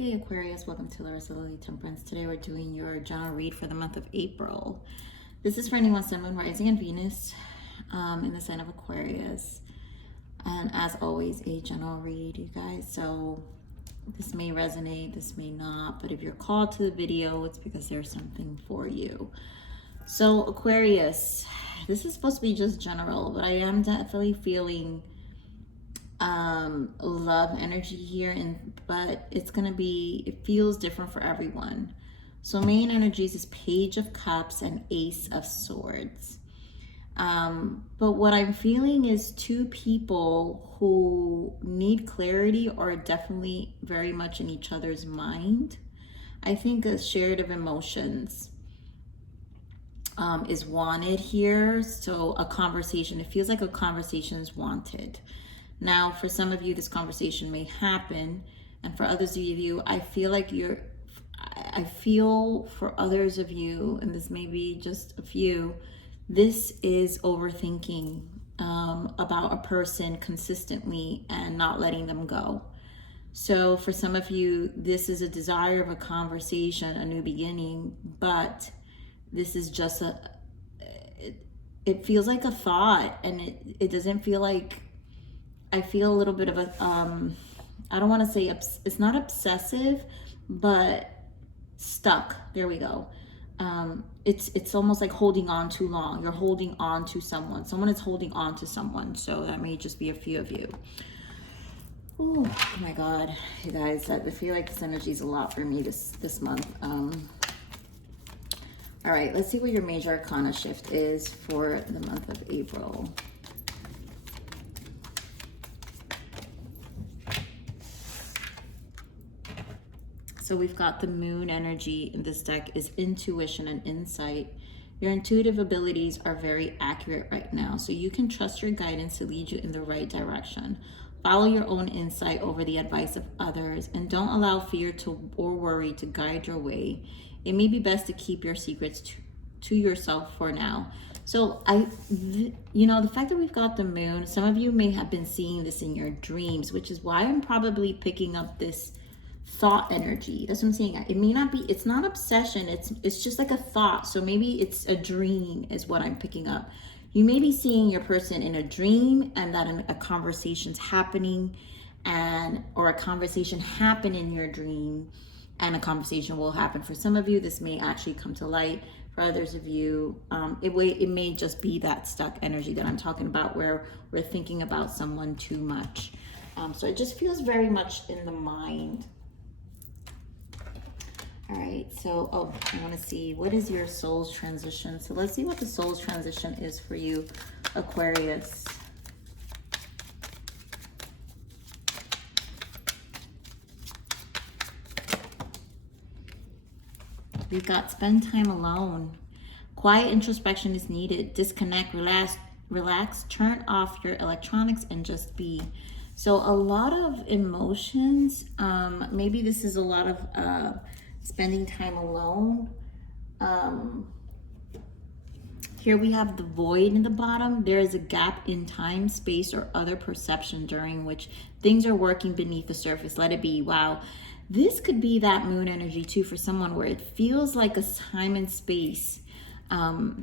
Hey Aquarius, welcome to Larissa Lily Temperance. Today we're doing your general read for the month of April. This is for anyone Sun, Moon, Rising, and Venus in the sign of Aquarius. And as always, a general read, you guys. So this may resonate, this may not, but if you're called to the video, it's because there's something for you. So Aquarius, this is supposed to be just general, but I am definitely feeling love energy here, but it's gonna be, it feels different for everyone. So main energies is Page of Cups and Ace of Swords. But what I'm feeling is two people who need clarity or are definitely very much in each other's mind. I think a shared of emotions is wanted here. So a conversation, it feels like a conversation is wanted. Now, for some of you, this conversation may happen, and for others of you, I feel like I feel for others of you, and this may be just a few, this is overthinking about a person consistently and not letting them go. So for some of you, this is a desire of a conversation, a new beginning, but this is just it feels like a thought, and it doesn't feel like, I feel a little bit of a, I don't want to say, it's not obsessive, but stuck. There we go. It's almost like holding on too long. You're holding on to someone. Someone is holding on to someone. So that may just be a few of you. Oh my God, you guys, I feel like this energy is a lot for me this month. All right, let's see what your major arcana shift is for the month of April. So we've got the moon energy in this deck is intuition and insight. Your intuitive abilities are very accurate right now, so you can trust your guidance to lead you in the right direction. Follow your own insight over the advice of others, and don't allow fear or worry to guide your way. It may be best to keep your secrets to yourself for now. So you know, the fact that we've got the moon, some of you may have been seeing this in your dreams, which is why I'm probably picking up this thought energy. That's what I'm saying. It may not be, it's not obsession, it's just like a thought. So maybe it's a dream is what I'm picking up. You may be seeing your person in a dream, and that a conversation's happening, or a conversation happen in your dream, and a conversation will happen. For some of you, this may actually come to light. For others of you, it may just be that stuck energy that I'm talking about, where we're thinking about someone too much. So it just feels very much in the mind. All right, so, I want to see, what is your soul's transition? So let's see what the soul's transition is for you, Aquarius. We've got spend time alone. Quiet introspection is needed. Disconnect, relax, turn off your electronics and just be. So a lot of emotions. Maybe this is a lot of spending time alone. Here we have the void in the bottom. There is a gap in time, space, or other perception during which things are working beneath the surface. Let it be. Wow. This could be that moon energy too for someone, where it feels like a time and space.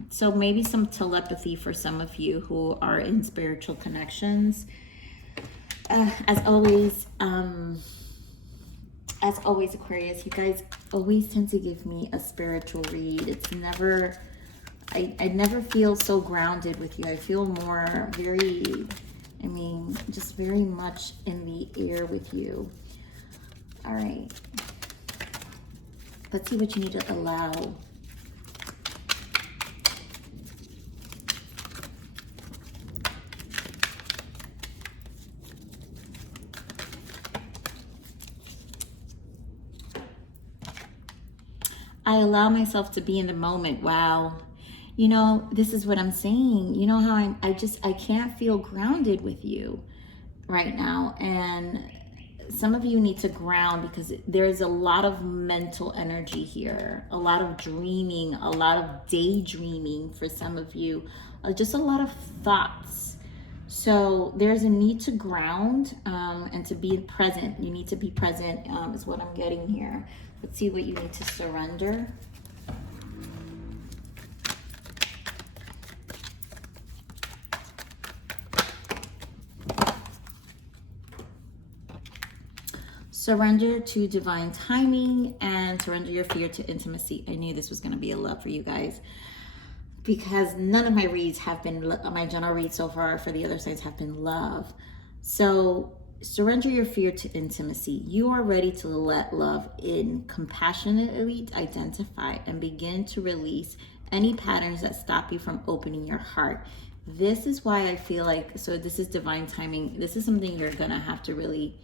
So maybe some telepathy for some of you who are in spiritual connections. As always, Aquarius, you guys always tend to give me a spiritual read. It's never, I never feel so grounded with you. I feel more just very much in the air with you. All right. Let's see what you need to allow. I allow myself to be in the moment. Wow. You know, this is what I'm saying. You know how I can't feel grounded with you right now. And some of you need to ground, because there's a lot of mental energy here, a lot of dreaming, a lot of daydreaming for some of you, just a lot of thoughts. So there's a need to ground and to be present. You need to be present is what I'm getting here. Let's see what you need to surrender. Surrender to divine timing and surrender your fear to intimacy. I knew this was going to be a love for you guys, because none of my reads have been, my general reads so far for the other signs have been love. So surrender your fear to intimacy. You are ready to let love in. Compassionately identify and begin to release any patterns that stop you from opening your heart. This is why I feel like, so this is divine timing. This is something you're going to have to really,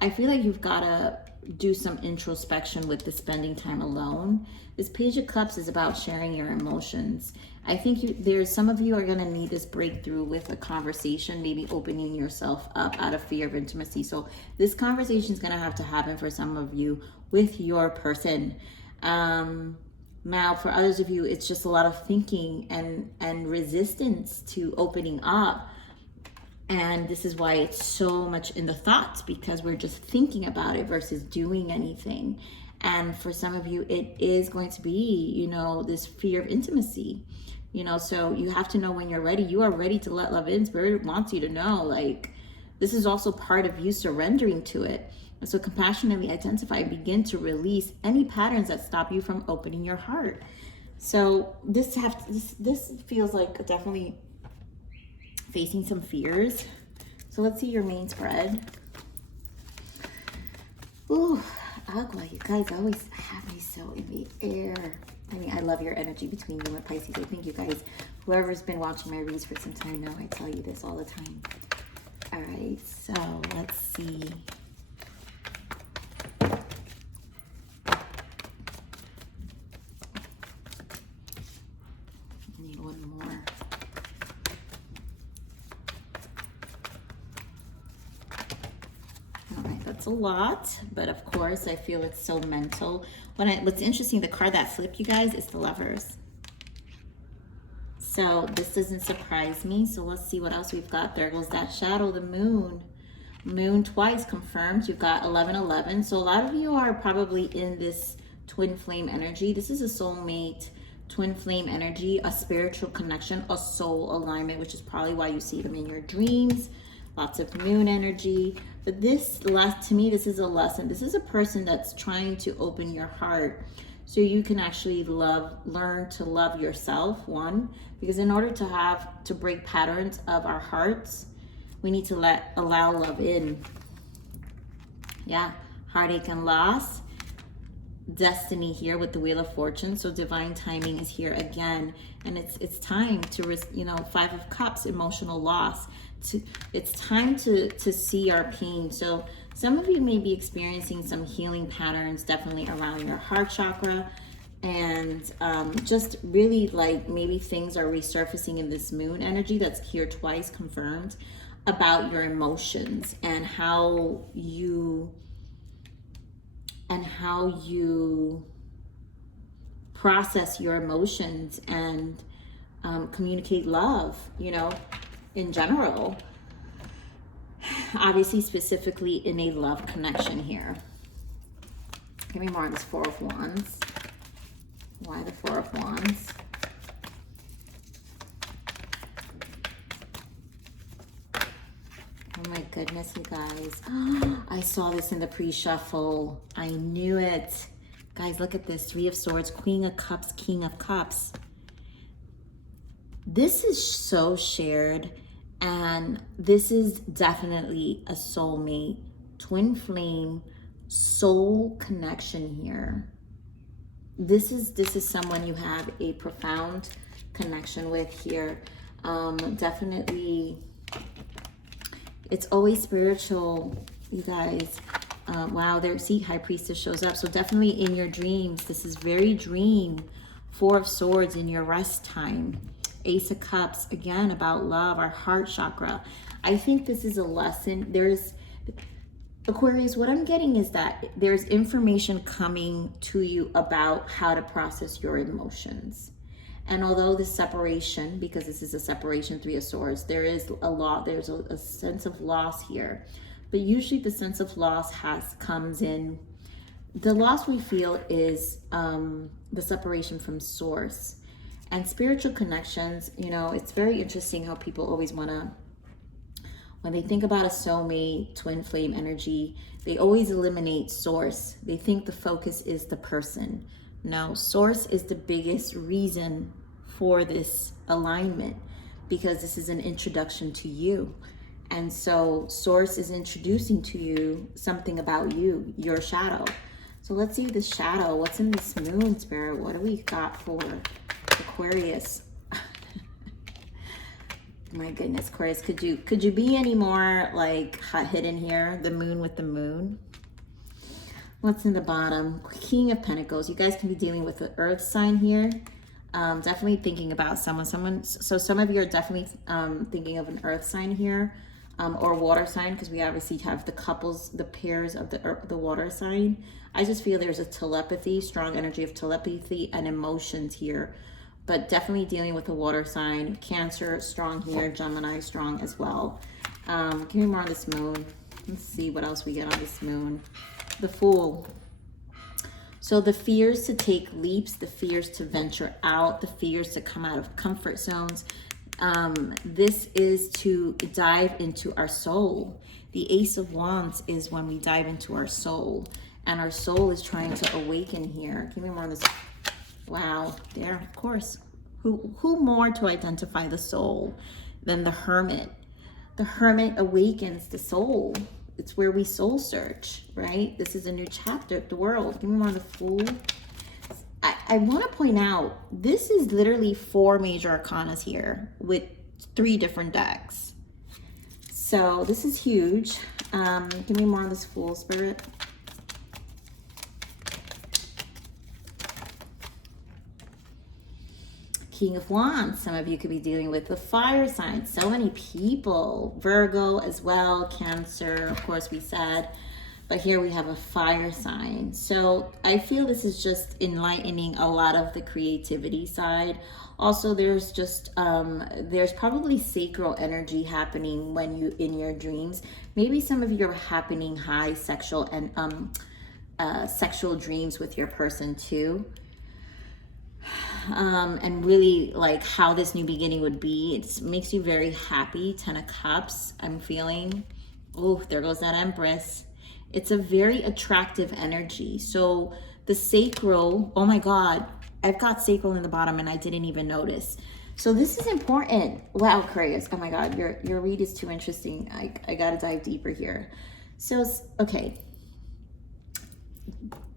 I feel like you've got to do some introspection with the spending time alone. This Page of Cups is about sharing your emotions. I think there's some of you are going to need this breakthrough with a conversation, maybe opening yourself up out of fear of intimacy. So this conversation is going to have to happen for some of you with your person. Now, for others of you, it's just a lot of thinking and resistance to opening up. And this is why it's so much in the thoughts, because we're just thinking about it versus doing anything. And for some of you, it is going to be, you know, this fear of intimacy, you know, so you have to know when you're ready. You are ready to let love in. Spirit wants you to know, like, this is also part of you surrendering to it. And so compassionately identify and begin to release any patterns that stop you from opening your heart. So this feels like definitely facing some fears. So let's see your main spread. Ooh, Agua, you guys always have me so in the air. I mean, I love your energy between you and Pisces. I think you guys, whoever's been watching my reads for some time now, I tell you this all the time. All right, so let's see. I need one more. That's a lot, but of course I feel it's so mental. What's interesting, the card that flipped, you guys, is the Lovers. So this doesn't surprise me. So let's see what else we've got. There goes that shadow, the moon. Moon twice confirmed. You've got 1111. So a lot of you are probably in this twin flame energy. This is a soulmate twin flame energy, a spiritual connection, a soul alignment, which is probably why you see them in your dreams. Lots of moon energy. But to me, this is a lesson. This is a person that's trying to open your heart so you can actually learn to love yourself, one, because in order to break patterns of our hearts, we need to allow love in. Yeah, heartache and loss. Destiny here with the Wheel of Fortune. So divine timing is here again. And it's time to, you know, Five of Cups, emotional loss. It's time to see our pain. So some of you may be experiencing some healing patterns, definitely around your heart chakra. And just really like maybe things are resurfacing in this moon energy that's here twice confirmed about your emotions and how you process your emotions and communicate love, you know, in general. Obviously, specifically in a love connection here. Give me more on this Four of Wands. Why the Four of Wands? Oh my goodness, you guys. I saw this in the pre-shuffle. I knew it. Guys, look at this. Three of Swords, Queen of Cups, King of Cups. This is so shared, and this is definitely a soulmate, twin flame, soul connection here. This is someone you have a profound connection with here. Definitely, it's always spiritual, you guys. Wow, there, see, High Priestess shows up. So definitely in your dreams, this is very dream. Four of Swords in your rest time. Ace of Cups, again, about love, our heart chakra. I think this is a lesson. Aquarius, what I'm getting is that there's information coming to you about how to process your emotions. And although this separation, because this is a separation, Three of Swords, there's a sense of loss here. But usually the sense of loss comes in, the loss we feel is the separation from source. And spiritual connections, you know, it's very interesting how people always want to, when they think about a soulmate, twin flame energy, they always eliminate source. They think the focus is the person. No, source is the biggest reason for this alignment, because this is an introduction to you. And so source is introducing to you something about you, your shadow. So let's see the shadow. What's in this moon, Spirit? What do we got for Aquarius? My goodness, Aquarius, could you be any more like hidden here? The moon with the moon. What's in the bottom? King of Pentacles. You guys can be dealing with the earth sign here. Definitely thinking about someone. So some of you are definitely thinking of an earth sign here, or water sign, because we obviously have the couples, the pairs of the water sign. I just feel there's a telepathy, strong energy of telepathy and emotions here, but definitely dealing with the water sign. Cancer, strong here. Gemini, strong as well. Give me more on this moon. Let's see what else we get on this moon. The Fool. So the fears to take leaps, the fears to venture out, the fears to come out of comfort zones. This is to dive into our soul. The Ace of Wands is when we dive into our soul, and our soul is trying to awaken here. Give me more on this. Wow, there, of course. Who more to identify the soul than the Hermit? The Hermit awakens the soul. It's where we soul search, right? This is a new chapter of the world. Give me more on the Fool. I want to point out, this is literally 4 major arcanas here with 3 different decks. So this is huge. Give me more on this Fool, Spirit. King of Wands. Some of you could be dealing with the fire signs. So many people. Virgo as well. Cancer, of course, we said. But here we have a fire sign. So I feel this is just enlightening a lot of the creativity side. Also, there's just, there's probably sacral energy happening when you, in your dreams. Maybe some of you are happening high sexual and sexual dreams with your person too. And really like how this new beginning would be. It makes you very happy. 10 of Cups, I'm feeling. Oh, there goes that Empress. It's a very attractive energy. So the sacral, oh my God, I've got sacral in the bottom and I didn't even notice. So this is important. Wow, Aquarius, oh my God, your read is too interesting. I gotta dive deeper here. So, okay.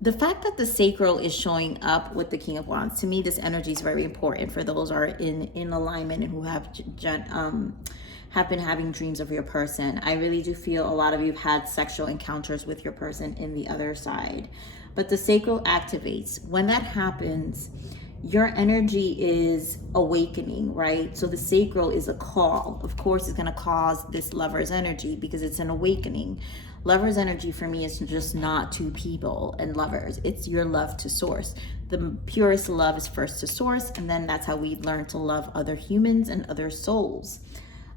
The fact that the sacral is showing up with the King of Wands, to me, this energy is very important for those who are in alignment and who have been having dreams of your person. I really do feel a lot of you have had sexual encounters with your person in the other side. But the sacral activates. When that happens, your energy is awakening, right? So the sacral is a call. Of course, it's going to cause this lover's energy because it's an awakening. Lover's energy for me is just not 2 people and lovers. It's your love to source. The purest love is first to source, and then that's how we learn to love other humans and other souls.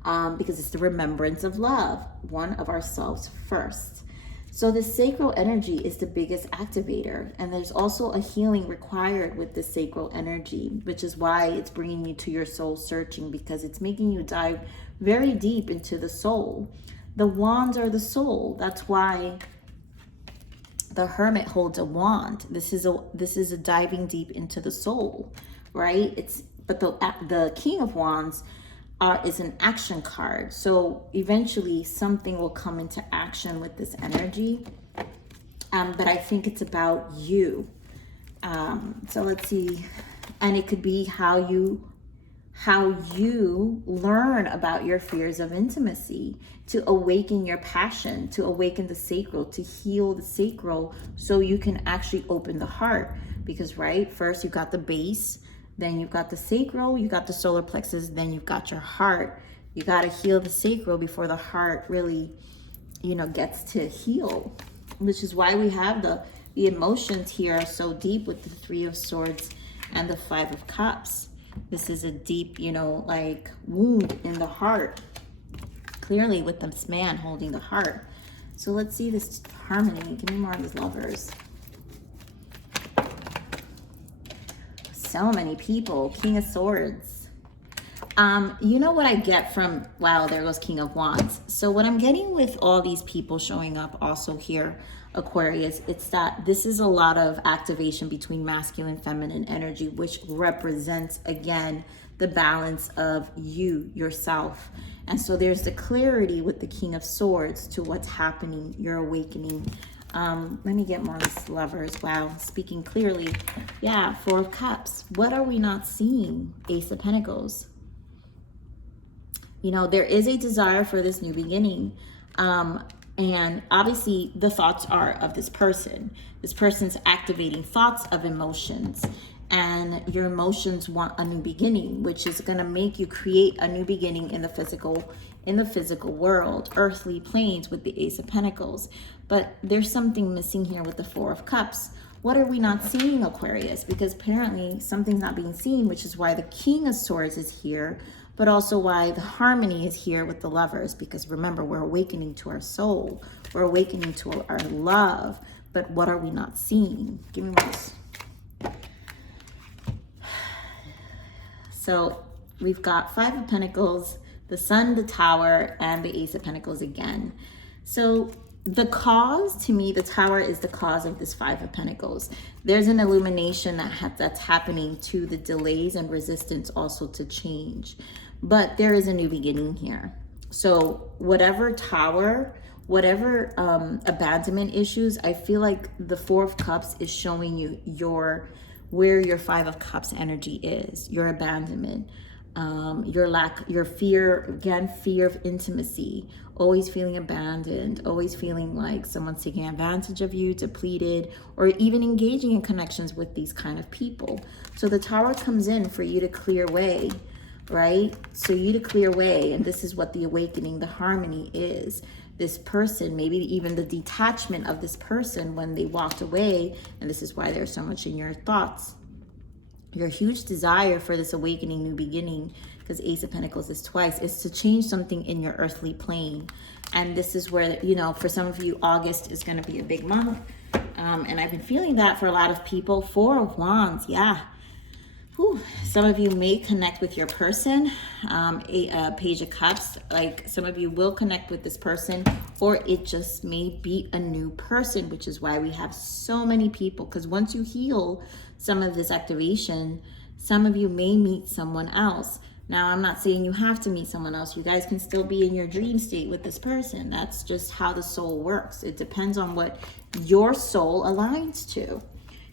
Because it's the remembrance of love, one of ourselves first. So the sacral energy is the biggest activator, and there's also a healing required with the sacral energy, which is why it's bringing you to your soul searching, because it's making you dive very deep into the soul. The wands are the soul. That's why the Hermit holds a wand. This is a diving deep into the soul, right? But the King of Wands is an action card. So eventually something will come into action with this energy. But I think it's about you. So let's see. And it could be how you learn about your fears of intimacy, to awaken your passion, to awaken the sacral, to heal the sacral so you can actually open the heart. Because, right, first you've got the base, then you've got the sacral, you got the solar plexus, then you've got your heart. You got to heal the sacral before the heart really, gets to heal, which is why we have the emotions here are so deep with the 3 of Swords and the 5 of Cups. This is a deep, you know, like wound in the heart. Clearly with this man holding the heart. So let's see this harmony. Give me more of these lovers. So many people. King of Swords. You know what I get from, wow, there goes King of Wands. So what I'm getting with all these people showing up also here, Aquarius, it's that this is a lot of activation between masculine, feminine energy, which represents, again, the balance of you, yourself. And so there's the clarity with the King of Swords to what's happening, your awakening. Let me get more of these lovers. Wow, speaking clearly. Yeah, Four of Cups. What are we not seeing? Ace of Pentacles. You know, there is a desire for this new beginning. And obviously the thoughts are of this person. This person's activating thoughts of emotions. And your emotions want a new beginning, which is going to make you create a new beginning in the physical world, earthly planes with the Ace of Pentacles. But there's something missing here with the Four of Cups. What are we not seeing, Aquarius? Because apparently something's not being seen, which is why the King of Swords is here, but also why the harmony is here with the lovers. Because remember, we're awakening to our soul. We're awakening to our love. But what are we not seeing? Give me one. So we've got Five of Pentacles, the Sun, the Tower, and the Ace of Pentacles again. So the cause, to me, the Tower is the cause of this Five of Pentacles. There's an illumination that's happening to the delays and resistance also to change. But there is a new beginning here. So whatever Tower, whatever abandonment issues, I feel like the Four of Cups is showing you where your Five of Cups energy is, your abandonment, your lack, your fear, again, fear of intimacy, always feeling abandoned, always feeling like someone's taking advantage of you, depleted, or even engaging in connections with these kind of people. So the Tower comes in for you to clear way, right? So you to clear way, and this is what the awakening, the harmony is. This person, maybe even the detachment of this person when they walked away, and this is why there's so much in your thoughts. Your huge desire for this awakening, new beginning, because Ace of Pentacles is twice, is to change something in your earthly plane. And this is where, you know, for some of you, August is going to be a big month. And I've been feeling that for a lot of people. Four of Wands, yeah. Whew. Some of you may connect with your person. Page of Cups, like some of you will connect with this person, or it just may be a new person, which is why we have so many people. Because once you heal some of this activation, some of you may meet someone else. Now, I'm not saying you have to meet someone else. You guys can still be in your dream state with this person. That's just how the soul works. It depends on what your soul aligns to.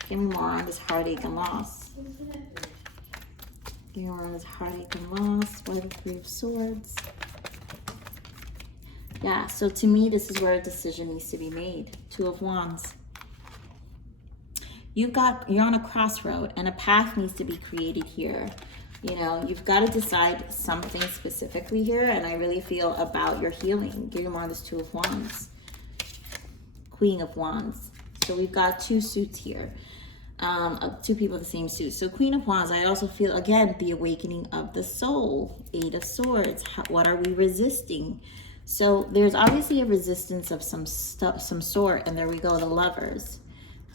Give me more on this heartache and loss. Give me more on this heartache and loss. Why the Three of Swords? Yeah, so to me, this is where a decision needs to be made. Two of Wands. You're on a crossroad, and a path needs to be created here. You know, you've got to decide something specifically here, and I really feel about your healing. Give me more on this Two of Wands. Queen of Wands. So we've got two suits here. Two people in the same suit. So Queen of Wands, I also feel, again, the awakening of the soul. Eight of Swords. What are we resisting? So there's obviously a resistance of some sort, and there we go, the Lovers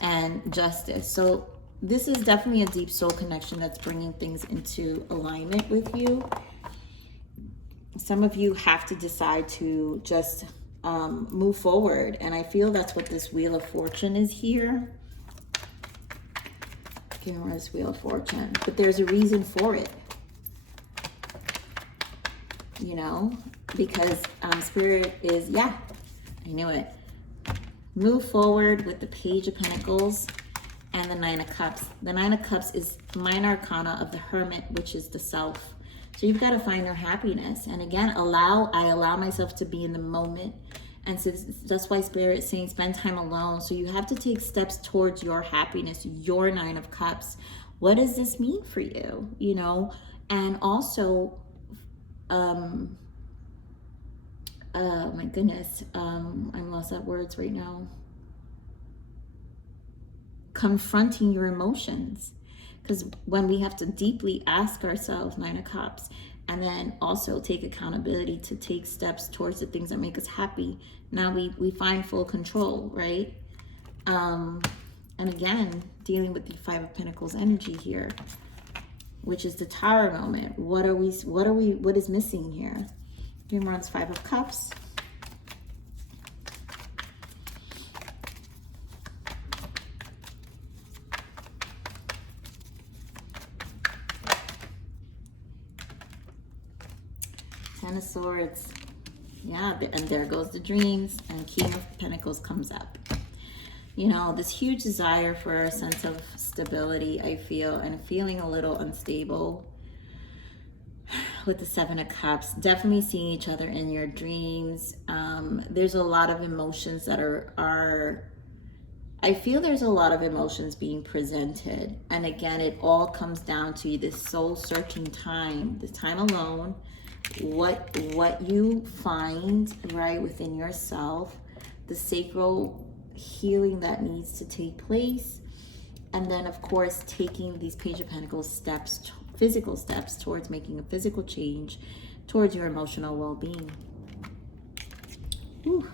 and Justice. So this is definitely a deep soul connection that's bringing things into alignment with you. Some of you have to decide to just move forward, and I feel that's what this Wheel of Fortune is here. Give me this Wheel of Fortune, but there's a reason for it, you know, because Spirit is, yeah, I knew it. Move forward with the Page of Pentacles and the Nine of Cups. The Nine of Cups is minor arcana of the Hermit, which is the self. So you've got to find your happiness. And again, I allow myself to be in the moment. And so that's why Spirit is saying spend time alone. So you have to take steps towards your happiness, your Nine of Cups. What does this mean for you? You know, and also, my goodness, I'm lost at words right now. Confronting your emotions. Because when we have to deeply ask ourselves, Nine of Cups, and then also take accountability to take steps towards the things that make us happy, now we find full control, right? And again, dealing with the Five of Pentacles energy here, which is the Tower moment. What is missing here? Remember on this Five of Cups. Ten of Swords. Yeah, and there goes the dreams, and King of Pentacles comes up. You know, this huge desire for a sense of stability, I feel, and feeling a little unstable with the Seven of Cups. Definitely seeing each other in your dreams. There's a lot of emotions that I feel there's a lot of emotions being presented. And again, it all comes down to this soul-searching time, the time alone, what you find, right, within yourself, the sacral healing that needs to take place, and then of course taking these Page of Pentacles steps, physical steps towards making a physical change towards your emotional well-being. Whew.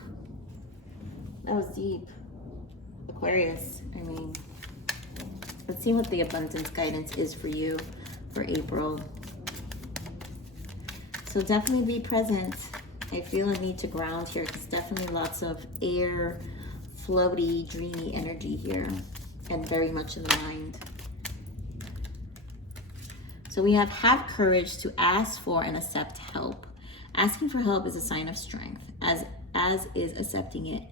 That was deep. Aquarius, I mean, let's see what the abundance guidance is for you for April. So definitely be present. I feel a need to ground here because definitely lots of air, floaty, dreamy energy here, and very much in the mind. So we have courage to ask for and accept help. Asking for help is a sign of strength, as is accepting it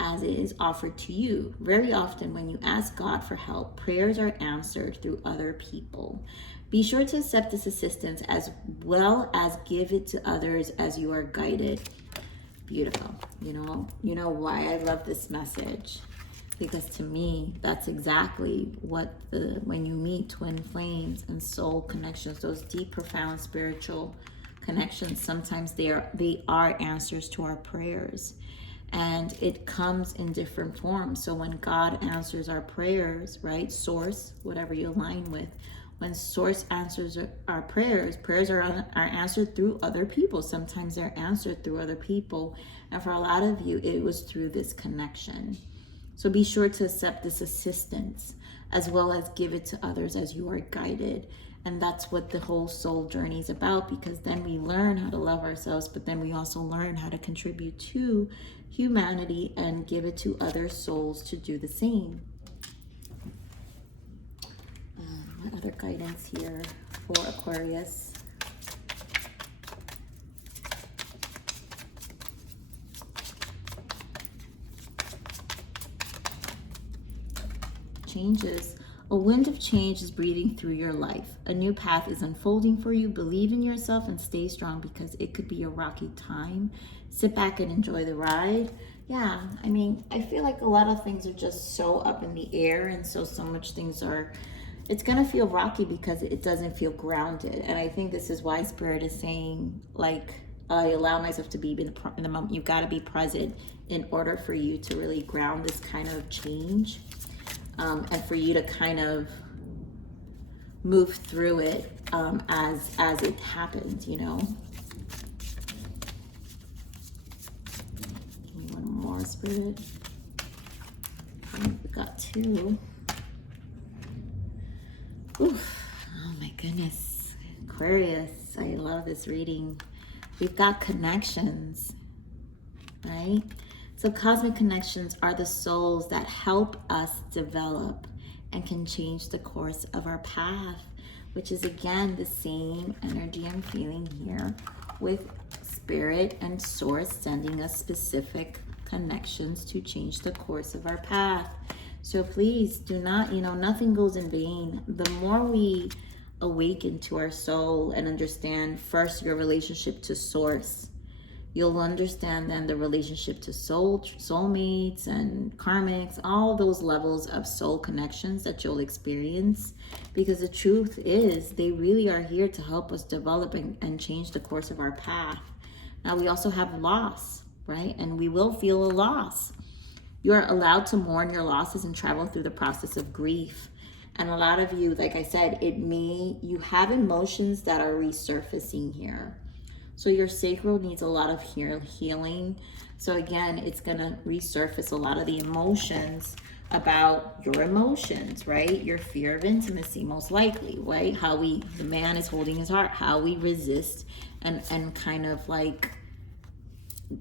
as it is offered to you. Very often when you ask God for help, prayers are answered through other people. Be sure to accept this assistance as well as give it to others as you are guided. Beautiful. You know why I love this message? Because to me, that's exactly what when you meet twin flames and soul connections, those deep, profound spiritual connections, sometimes they are answers to our prayers. And it comes in different forms. So when God answers our prayers, right? Source, whatever you align with, when Source answers our prayers, prayers are answered through other people. Sometimes they're answered through other people. And for a lot of you, it was through this connection. So be sure to accept this assistance as well as give it to others as you are guided. And that's what the whole soul journey is about, because then we learn how to love ourselves, but then we also learn how to contribute to humanity and give it to other souls to do the same. What other guidance here for Aquarius? Changes. A wind of change is breathing through your life. A new path is unfolding for you. Believe in yourself and stay strong because it could be a rocky time. Sit back and enjoy the ride. Yeah, I mean, I feel like a lot of things are just so up in the air, and so much things are, it's going to feel rocky because it doesn't feel grounded. And I think this is why Spirit is saying, like, I allow myself to be in the moment. You've got to be present in order for you to really ground this kind of change. And for you to kind of move through it as it happens, you know. Give me one more, Spirit. We got two. Oof. Oh my goodness. Aquarius, I love this reading. We've got connections, right? So cosmic connections are the souls that help us develop and can change the course of our path, which is again the same energy I'm feeling here with Spirit and Source sending us specific connections to change the course of our path. So please do not, nothing goes in vain. The more we awaken to our soul and understand first your relationship to Source, you'll understand then the relationship to soulmates and karmics, all those levels of soul connections that you'll experience. Because the truth is, they really are here to help us develop and change the course of our path. Now, we also have loss, right? And we will feel a loss. You are allowed to mourn your losses and travel through the process of grief. And a lot of you, like I said, you have emotions that are resurfacing here. So your sacral needs a lot of healing. So again, it's going to resurface a lot of the emotions about your emotions, right? Your fear of intimacy, most likely, right? How the man is holding his heart, how we resist and kind of like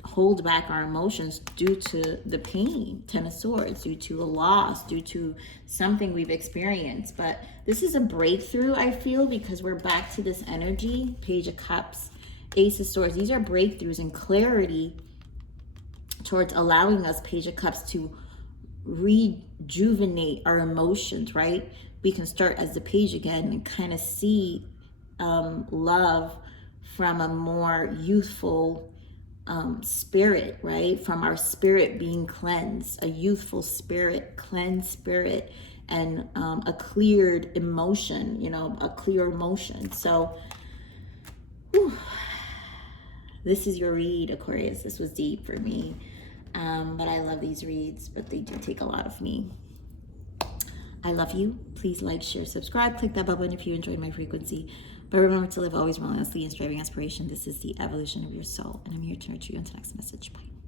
hold back our emotions due to the pain, Ten of Swords, due to a loss, due to something we've experienced. But this is a breakthrough, I feel, because we're back to this energy, Page of Cups, Ace of Swords. These are breakthroughs and clarity towards allowing us, Page of Cups, to rejuvenate our emotions, right? We can start as the page again and kind of see love from a more youthful spirit, right? From our spirit being cleansed, a youthful spirit, cleansed spirit, and a cleared emotion, you know, a clear emotion. So whew, this is your read, Aquarius. This was deep for me, but I love these reads, but they do take a lot of me. I love you. Please like, share, subscribe. Click that bell button if you enjoyed my frequency. But remember to live always relentlessly in striving aspiration. This is the evolution of your soul. And I'm here to nurture you until next message. Bye.